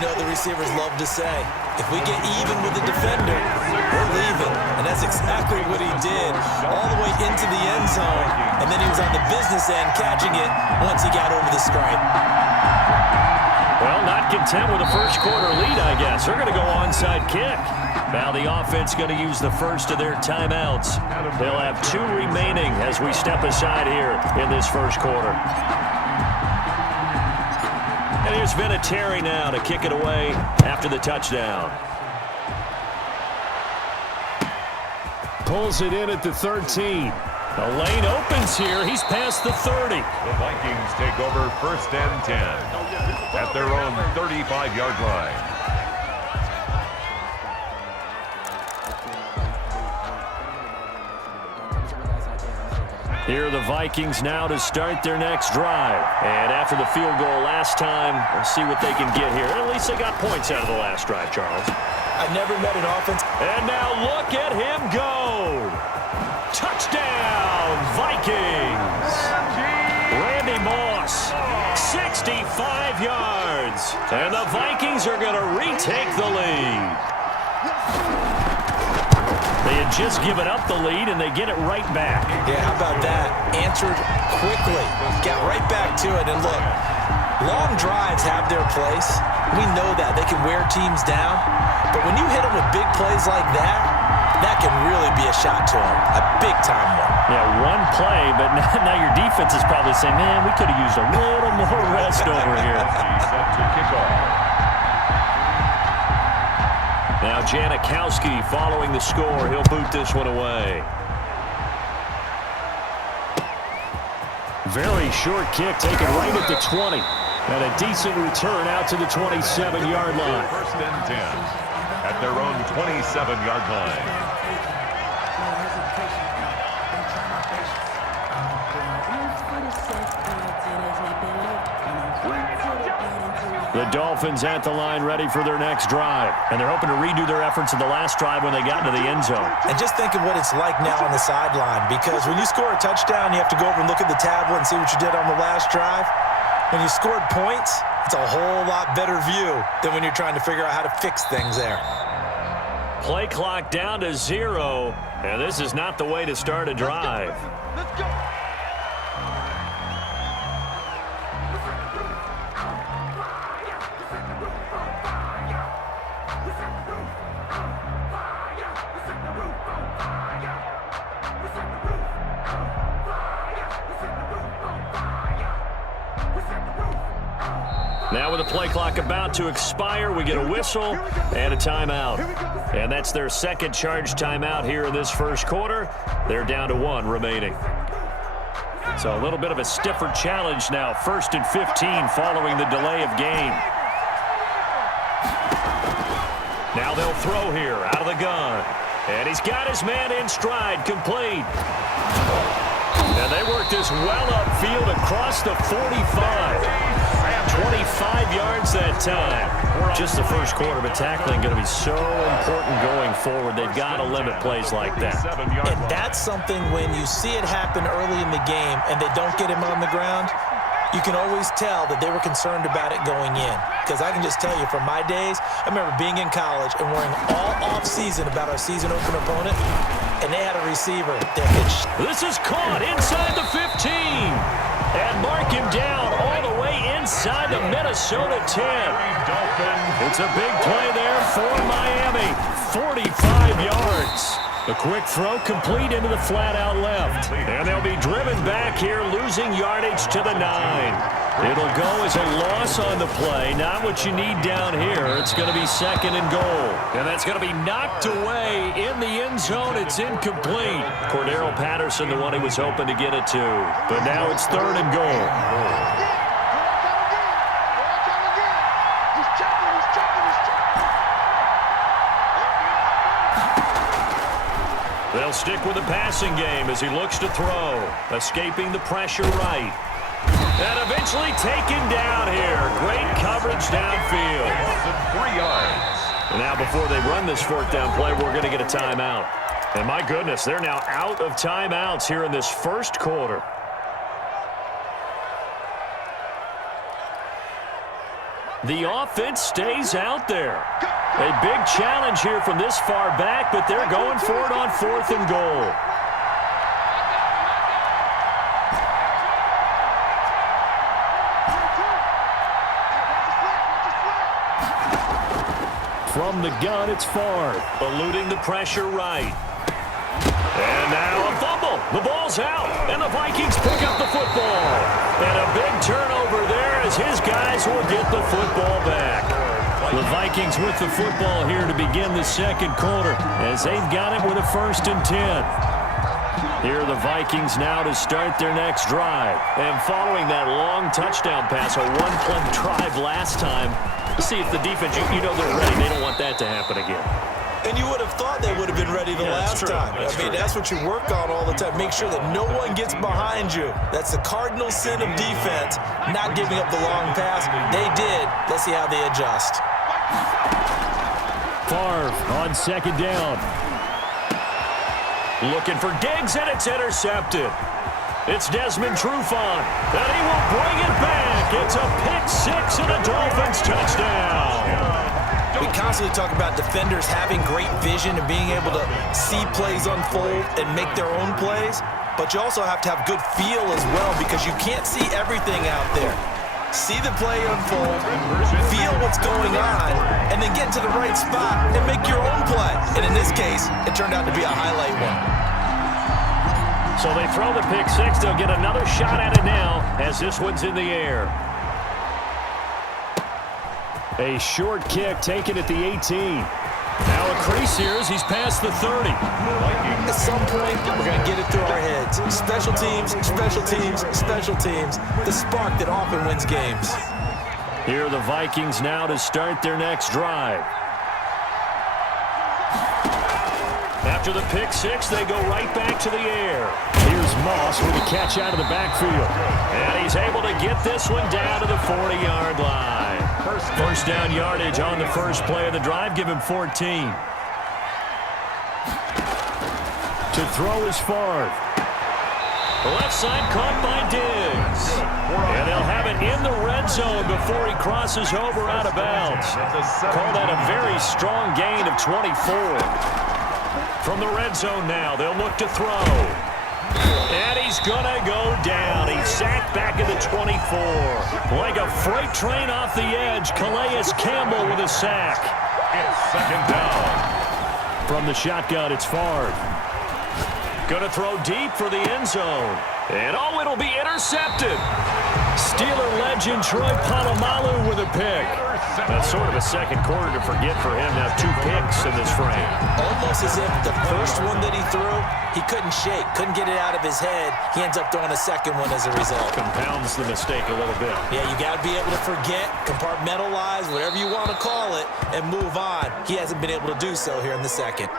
you know the receivers love to say, if we get even with the defender, we're leaving. And that's exactly what he did all the way into the end zone. And then he was on the business end catching it once he got over the stripe. Well, not content with a first quarter lead, I guess. They're going to go onside kick. Now the offense going to use the first of their timeouts. They'll have 2 remaining as we step aside here in this first quarter. And here's Vinatieri now to kick it away after the touchdown. Pulls it in at the 13. The lane opens here. He's past the 30. The Vikings take over 1st and 10 at their own 35-yard line. Here are the Vikings now to start their next drive. And after the field goal last time, we'll see what they can get here. At least they got points out of the last drive, Charles. I've never met an offense. And now look at him go. Touchdown, Vikings. Randy Moss, 65 yards. And the Vikings are going to retake the lead. They had just given up the lead, and they get it right back. Yeah, how about that? Answered quickly. Got right back to it. And look, long drives have their place. We know that. They can wear teams down. But when you hit them with big plays like that, that can really be a shot to them. A big-time one. Yeah, one play, but now your defense is probably saying, man, we could have used a little more rest over here. Set to kick off. Now Janikowski following the score. He'll boot this one away. Very short kick taken right at the 20. And a decent return out to the 27-yard line. 1st and 10 at their own 27-yard line. The Dolphins at the line ready for their next drive. And they're hoping to redo their efforts in the last drive when they got into the end zone. And just think of what it's like now on the sideline, because when you score a touchdown, you have to go over and look at the tablet and see what you did on the last drive. When you scored points, it's a whole lot better view than when you're trying to figure out how to fix things there. Play clock down to 0, and this is not the way to start a drive. Let's go. Now with the play clock about to expire, we get a whistle and a timeout. And that's their second charge timeout here in this first quarter. They're down to 1 remaining. So a little bit of a stiffer challenge now. 1st and 15 following the delay of game. Now they'll throw here out of the gun. And he's got his man in stride, complete. And they work this well upfield across the 45. 25 yards that time. Just the first quarter, but tackling going to be so important going forward. They've got to limit plays like that. And that's something when you see it happen early in the game and they don't get him on the ground, you can always tell that they were concerned about it going in. Because I can just tell you from my days, I remember being in college and worrying all off-season about our season-open opponent, and they had a receiver that could... This is caught inside the 15. And mark him down all the way inside the Minnesota 10. It's a big play there for Miami. 45 yards. The quick throw complete into the flat-out left. And they'll be driven back here, losing yardage to the 9. It'll go as a loss on the play. Not what you need down here. It's going to be 2nd and goal. And that's going to be knocked away in the end zone. It's incomplete. Cordero Patterson, the one he was hoping to get it to. But now it's 3rd and goal. They'll stick with the passing game as he looks to throw. Escaping the pressure right. And eventually taken down here. Great coverage downfield. 3 yards. And now before they run this 4th down play, we're going to get a timeout. And my goodness, they're now out of timeouts here in this first quarter. The offense stays out there. A big challenge here from this far back, but they're going for it on 4th and goal. From the gun, it's Favre, eluding the pressure right. And now a fumble. The ball's out, and the Vikings pick up the football. And a big turnover there as his guys will get the football back. The Vikings with the football here to begin the second quarter as they've got it with a 1st and 10. Here are the Vikings now to start their next drive. And following that long touchdown pass, a one-play drive last time, see if the defense, you know they're ready. They don't want that to happen again. And you would have thought they would have been ready the last time. That's what you work on all the time. Make sure that no one gets behind you. That's the cardinal sin of defense, not giving up the long pass. They did. Let's see how they adjust. Favre on 2nd down. Looking for Diggs, and it's intercepted. It's Desmond Trufant, and he will bring it back. It's a pick-6 and a Dolphins touchdown. We constantly talk about defenders having great vision and being able to see plays unfold and make their own plays, but you also have to have good feel as well because you can't see everything out there. See the play unfold, feel what's going on, and then get to the right spot and make your own play. And in this case, it turned out to be a highlight one. So they throw the pick-6. They'll get another shot at it now as this one's in the air. A short kick taken at the 18. Now a crease here as he's past the 30. At some point, we're going to get it through our heads. Special teams, special teams, special teams. The spark that often wins games. Here are the Vikings now to start their next drive. After the pick-6, they go right back to the air. Here's Moss with a catch out of the backfield. And he's able to get this one down to the 40-yard line. First down yardage on the first play of the drive. Give him 14. To throw is Favre. The left side caught by Diggs. And they'll have it in the red zone before he crosses over out of bounds. Call that a very strong gain of 24. From the red zone now, they'll look to throw. And he's going to go down. He's sacked back at the 24. Like a freight train off the edge, Calais Campbell with a sack. It's 2nd down. From the shotgun, it's Favre. Going to throw deep for the end zone. And oh, it'll be intercepted. Steeler legend Troy Polamalu with a pick. That's sort of a second quarter to forget for him. Now 2 picks in this frame. Almost as if the first one that he threw, he couldn't shake, couldn't get it out of his head. He ends up throwing a second one as a result. Compounds the mistake a little bit. Yeah, you got to be able to forget, compartmentalize, whatever you want to call it, and move on. He hasn't been able to do so here in the second.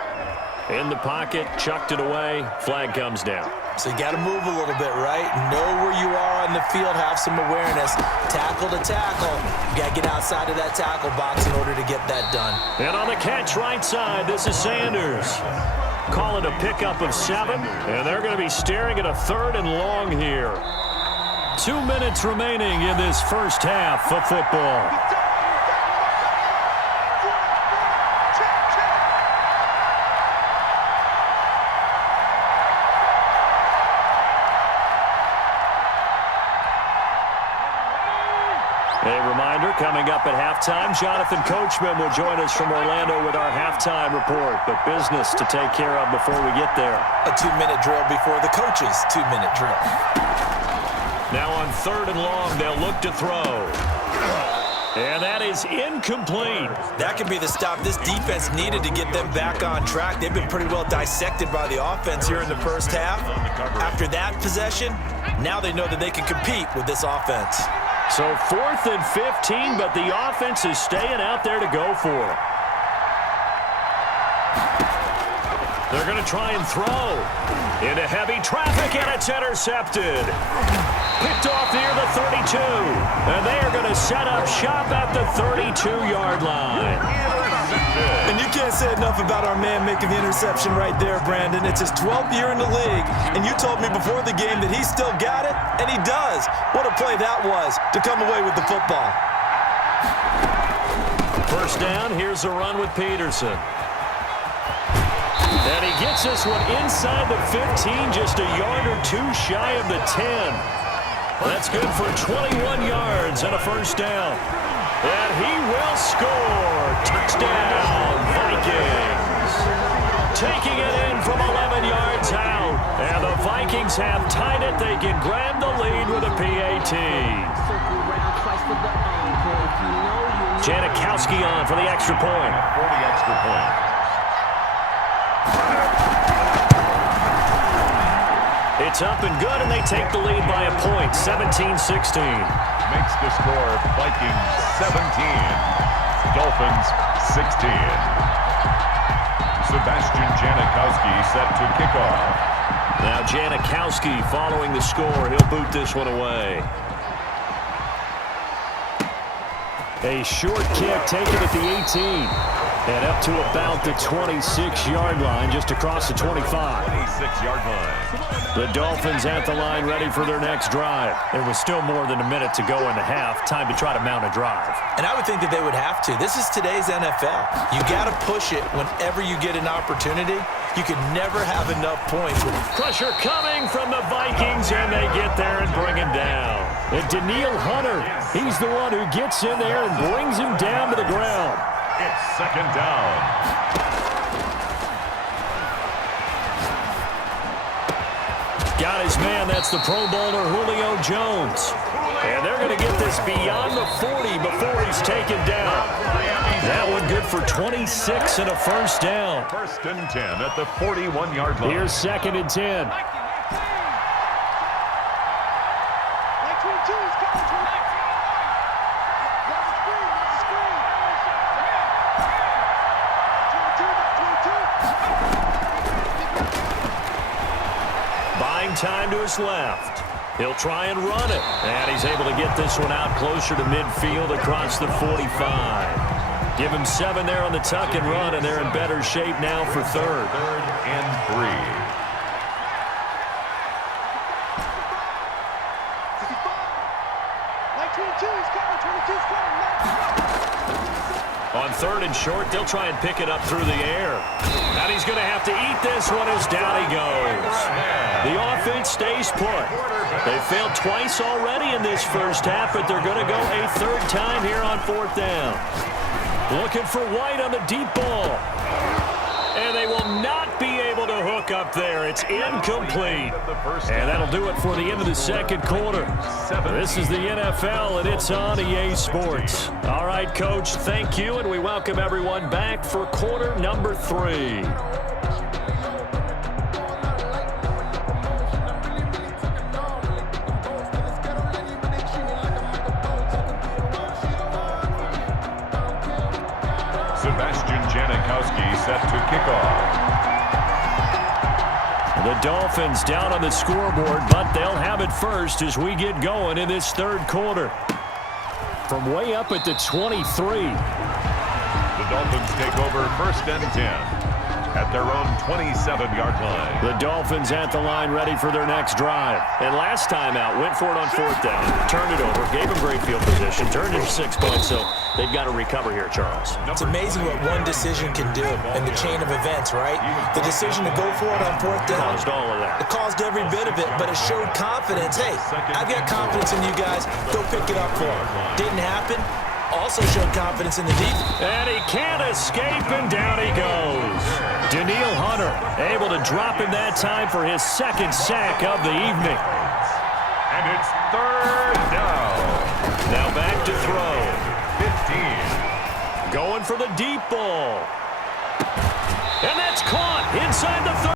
In the pocket, chucked it away, flag comes down. So you got to move a little bit, right? Know where you are on the field, have some awareness. Tackle to tackle. You got to get outside of that tackle box in order to get that done. And on the catch right side, this is Sanders. Call it a pickup of 7, and they're going to be staring at a 3rd and long here. 2 minutes remaining in this first half of football. Coming up at halftime, Jonathan Coachman will join us from Orlando with our halftime report. But business to take care of before we get there. A 2-minute drill before the coach's 2-minute drill. Now on 3rd and long, they'll look to throw. And that is incomplete. That could be the stop this defense needed to get them back on track. They've been pretty well dissected by the offense here in the first half. After that possession, now they know that they can compete with this offense. So 4th and 15, but the offense is staying out there to go for it. They're going to try and throw. Into heavy traffic, and it's intercepted. Picked off near the 32. And they are going to set up shop at the 32-yard line. And you can't say enough about our man making the interception right there, Brandon. It's his 12th year in the league, and you told me before the game that he still got it, and he does. What a play that was to come away with the football. First down, here's a run with Peterson. And he gets this one inside the 15, just a yard or two shy of the 10. That's good for 21 yards and a first down. And he will score. Touchdown, Vikings. Taking it in from 11 yards out. And the Vikings have tied it. They can grab the lead with a PAT. Janikowski on for the extra point. For the extra point. It's up and good, and they take the lead by a point, 17-16. Makes the score Vikings 17, Dolphins 16. Sebastian Janikowski set to kick off. Now Janikowski following the score. He'll boot this one away. A short kick taken at the 18. And up to about the 26-yard line, just across the 25. 26-yard line. The Dolphins at the line, ready for their next drive. There was still more than a minute to go in the half. Time to try to mount a drive. And I would think that they would have to. This is today's NFL. You got to push it whenever you get an opportunity. You could never have enough points. Pressure coming from the Vikings, and they get there and bring him down. And Daniil Hunter, he's the one who gets in there and brings him down to the ground. It's second down. Got his man. That's the Pro Bowler Julio Jones. And they're going to get this beyond the 40 before he's taken down. That one good for 26 and a first down. First and 10 at the 41-yard line. Here's second and 10. Buying time to his left. He'll try and run it. And he's able to get this one out closer to midfield across the 45. Give him 7 there on the tuck and run, and they're in better shape now for third. Third and 3. On third and short, they'll try and pick it up through the air. And he's going to have to eat this one as down he goes. The offense stays put. They failed twice already in this first half, but they're going to go a third time here on fourth down. Looking for White on the deep ball. And they will not be able to hook up there. It's incomplete. And that'll do it for the end of the second quarter. This is the NFL, and it's on EA Sports. All right, Coach, thank you, and we welcome everyone back for quarter number 3. Sebastian Janikowski set to kick off. The Dolphins down on the scoreboard, but they'll have it first as we get going in this third quarter. From way up at the 23. The Dolphins take over first and 10 at their own 27-yard line. The Dolphins at the line ready for their next drive. And last time out, went for it on fourth down, turned it over, gave them great field position, turned it for 6 points, so they've got to recover here, Charles. It's amazing what one decision can do in the chain of events, right? The decision to go for it on fourth down. Caused all of that. It caused every bit of it, but it showed confidence. Hey, I've got confidence in you guys. Go pick it up for them. Didn't happen. Also showed confidence in the defense. And he can't escape, and down he goes. Daniil Hunter able to drop him that time for his second sack of the evening. And it's third down. Now back to throw. 15. Going for the deep ball. And that's caught inside the 30.